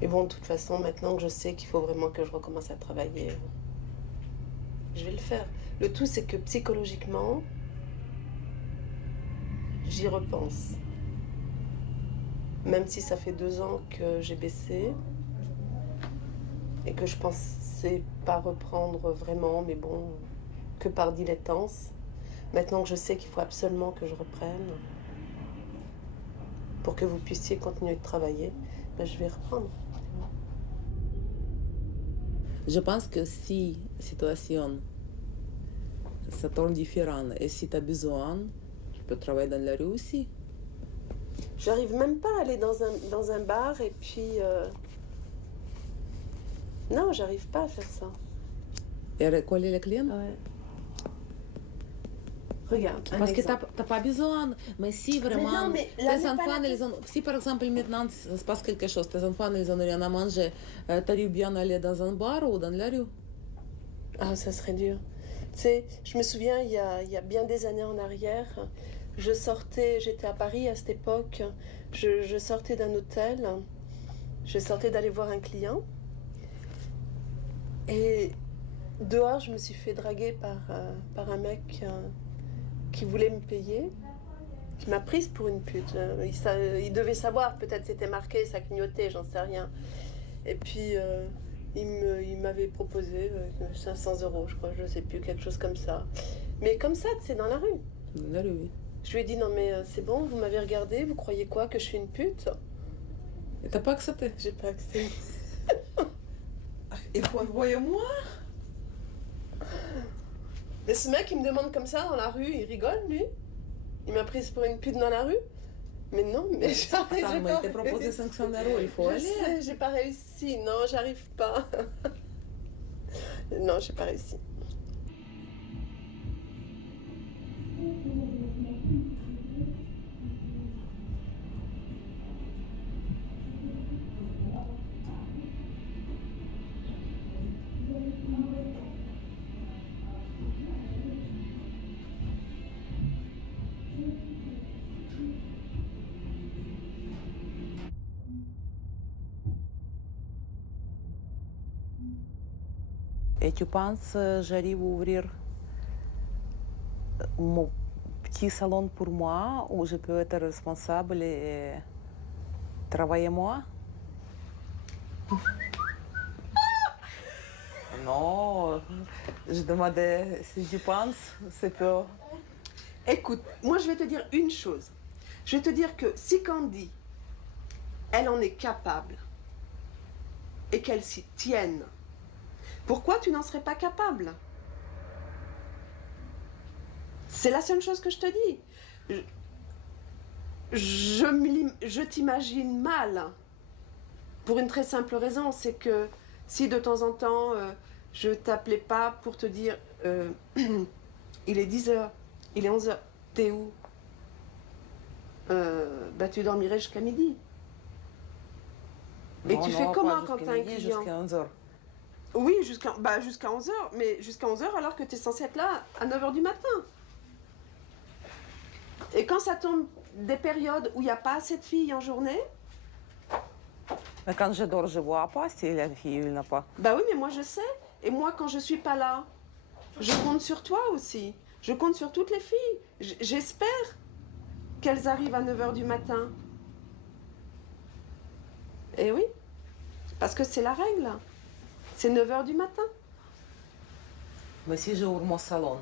Et bon, de toute façon, maintenant que je sais qu'il faut vraiment que je recommence à travailler, je vais le faire. Le tout, c'est que psychologiquement, j'y repense. Même si ça fait 2 ans que j'ai baissé et que je pensais pas reprendre vraiment, mais bon, que par dilettance. Maintenant que je sais qu'il faut absolument que je reprenne pour que vous puissiez continuer de travailler, ben je vais reprendre. Je pense que si situation ça tourne différent et si tu as besoin, tu peux travailler dans la rue aussi. J'arrive même pas à aller dans un bar et puis... Non, j'arrive pas à faire ça. Et coller les clients? Ouais. Regarde, un Parce que exemple. t'as pas besoin. Mais si vraiment, Mais non, mais là tes n'est pas enfants, la ils ont, si par exemple maintenant se passe quelque chose, tes enfants, ils ont rien à manger, t'arrives bien à aller dans un bar ou dans la rue? Ah, ça serait dur. Tu sais, je me souviens, il y a bien des années en arrière, j'étais à Paris à cette époque, je sortais d'un hôtel, je sortais d'aller voir un client, et dehors, je me suis fait draguer par un mec qui voulait me payer, qui m'a prise pour une pute. Il devait savoir, peut-être c'était marqué, ça clignotait, j'en sais rien. Et puis, il m'avait proposé 500 euros, je crois, je sais plus, quelque chose comme ça. Mais comme ça, c'est dans la rue. Dans la rue, oui. Je lui ai dit, non mais c'est bon, vous m'avez regardé, vous croyez quoi, que je suis une pute? Et t'as pas accepté? J'ai pas accepté. Il faut envoyer moi. Mais ce mec, il me demande comme ça dans la rue, il rigole, lui. Il m'a prise pour une pute dans la rue. Mais non, mais j'arrive Attends, mais pas. il t'a proposé 500 euros, il faut Je aller. sais, j'ai pas réussi. Non, j'arrive pas. Non, j'ai pas réussi. Et tu penses, j'arrive à ouvrir mon petit salon pour moi où je peux être responsable et travailler moi? Non, je demandais si tu penses, c'est peu. Écoute, moi je vais te dire une chose. Je vais te dire que si Candy, elle en est capable et qu'elle s'y tienne, pourquoi tu n'en serais pas capable? C'est la seule chose que je te dis. Je t'imagine mal pour une très simple raison, c'est que si de temps en temps je t'appelais pas pour te dire il est 10 h, il est 11 h, t'es où? Bah tu dormirais jusqu'à midi. Et tu fais comment quand t'as un client? Jusqu'à 11 h. Oui, jusqu'à 11 h, mais jusqu'à 11 h alors que tu es censé être là à 9 h du matin. Et quand ça tombe des périodes où il n'y a pas assez de filles en journée, Mais quand je dors, je vois pas si la fille il n'a pas. bah oui, mais moi je sais. Et moi, quand je suis pas là, je compte sur toi aussi. Je compte sur toutes les filles. J'espère qu'elles arrivent à 9 h du matin. Et oui, parce que c'est la règle. C'est 9 h du matin. Mais si j'ouvre mon salon,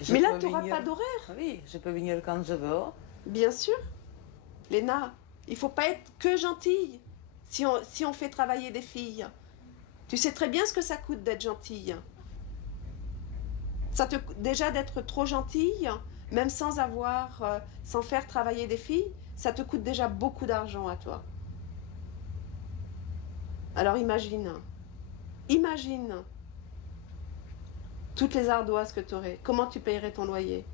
je Mais là, peux tu n'auras venir. pas d'horaire. Oui, je peux venir quand je veux. Bien sûr. Léna, il faut pas être que gentille si on fait travailler des filles. Tu sais très bien ce que ça coûte d'être gentille. Déjà d'être trop gentille, même sans faire travailler des filles, ça te coûte déjà beaucoup d'argent à toi. Alors imagine toutes les ardoises que tu aurais. Comment tu payerais ton loyer?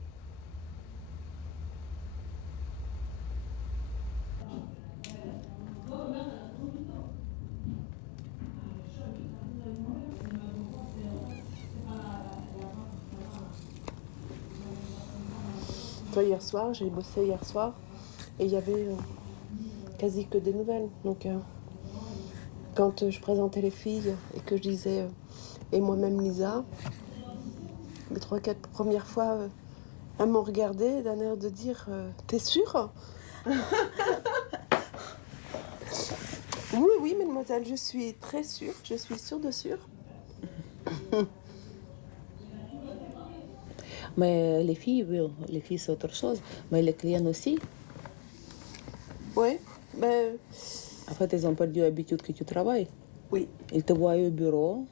Toi, hier soir, j'ai bossé hier soir et il y avait quasi que des nouvelles. Donc, quand je présentais les filles et que je disais et moi-même Lisa, les 3-4 premières fois, elles m'ont regardé d'un air de dire t'es sûre? Oui, oui, mademoiselle, je suis très sûre, je suis sûre de sûre. Mais les filles, oui, les filles c'est autre chose. Mais les clients aussi. Oui, ben En fait, ils ont perdu l'habitude que tu travailles. oui. Ils te voient au bureau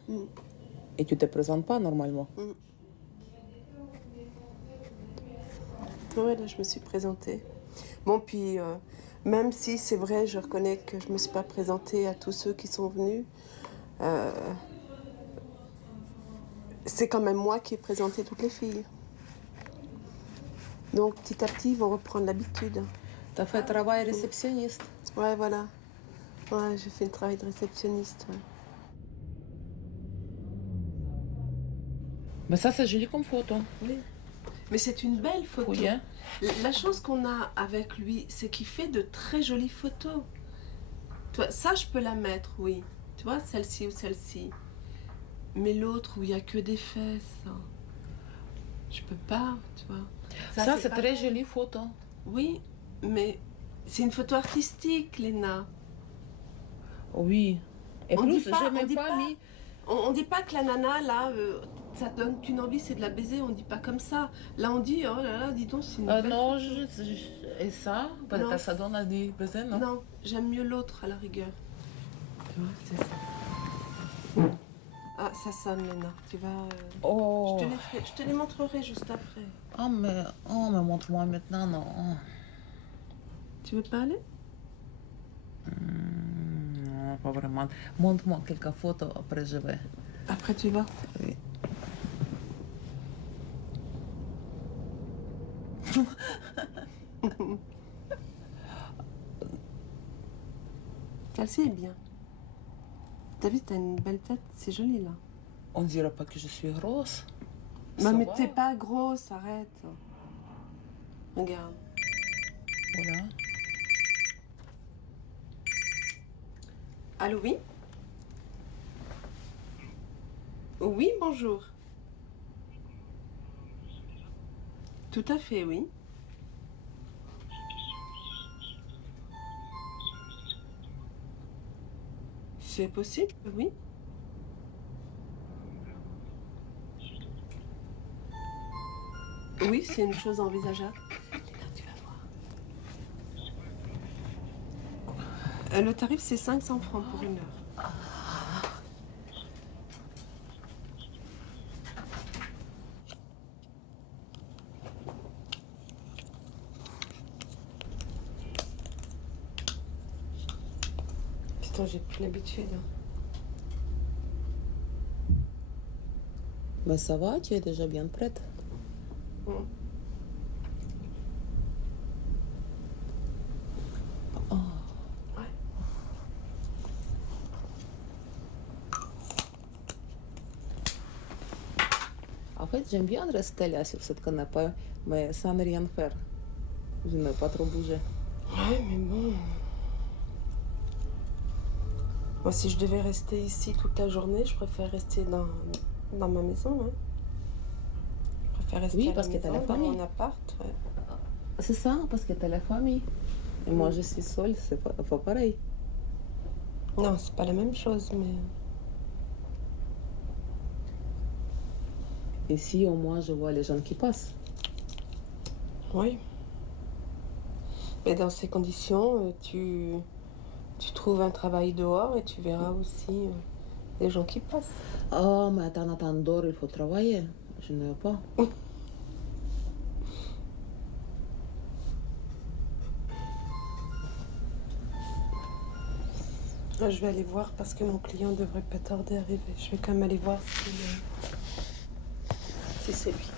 et tu te présentes pas normalement. Ouais, là, je me suis présentée. Bon, puis, même si c'est vrai, je reconnais que je ne me suis pas présentée à tous ceux qui sont venus, c'est quand même moi qui ai présenté toutes les filles. Donc, petit à petit, ils vont reprendre l'habitude. Tu as fait travail réceptionniste. Ouais, voilà. Ouais, j'ai fait le travail de réceptionniste. Ouais. Mais ça, c'est joli comme photo. Oui. Mais c'est une belle photo. Oui, hein? La chance qu'on a avec lui, c'est qu'il fait de très jolies photos. Tu vois, ça, je peux la mettre, oui. Tu vois, celle-ci ou celle-ci. Mais l'autre où il n'y a que des fesses, je peux pas, tu vois. Ça, c'est pas- très jolie photo. Oui, mais c'est une photo artistique, Léna. Oui. Et On plus, dit pas- j'ai on même dit pas pas- mis. On dit pas que la nana, là, ça te donne une envie, c'est de la baiser. On dit pas comme ça. Là, on dit, oh là là, dis donc, c'est une belle Non, photo. et ça, Non. peut-être ça donne à des baisers, non? Non, j'aime mieux l'autre, à la rigueur. Tu vois, c'est ça. Ah, ça sonne, Léna. Tu vas... Oh. Je te les montrerai juste après. Oh, mais montre-moi maintenant, non. Tu veux pas aller? Non, pas vraiment. Montre-moi quelques photos, après je vais. Après, tu vas. Oui. Celle-ci est bien. T'as vu, t'as une belle tête, c'est joli là. On dirait pas que je suis grosse. Non, Ça mais va. t'es pas grosse, arrête. Regarde. Voilà. Allô, oui? Oui, bonjour. Tout à fait, oui. C'est possible, oui. Oui, c'est une chose envisageable. Léna, tu vas voir. Le tarif, c'est 500 francs pour une heure. Putain, j'ai plus l'habitude. Mais ça va, tu es déjà bien prête. Mm. Oh. Ouais. En fait, j'aime bien rester là sur cette canapé, mais sans rien faire. Je n'ai pas trop bougé. Ouais, mais bon. Moi, si je devais rester ici toute la journée, je préfère rester dans ma maison. Hein. Je préfère rester Oui, à parce la que t'as maison, la dans famille. mon appart. Ouais. C'est ça, parce que tu as la famille. Et moi, je suis seule, c'est pas pareil. Non, c'est pas la même chose, mais... Ici, au moins, je vois les gens qui passent. Oui. Mais dans ces conditions, tu trouves un travail dehors et tu verras aussi les gens qui passent. Oh, mais attends, dehors, il faut travailler. Je ne veux pas. Je vais aller voir parce que mon client devrait pas tarder à arriver. Je vais quand même aller voir si c'est lui.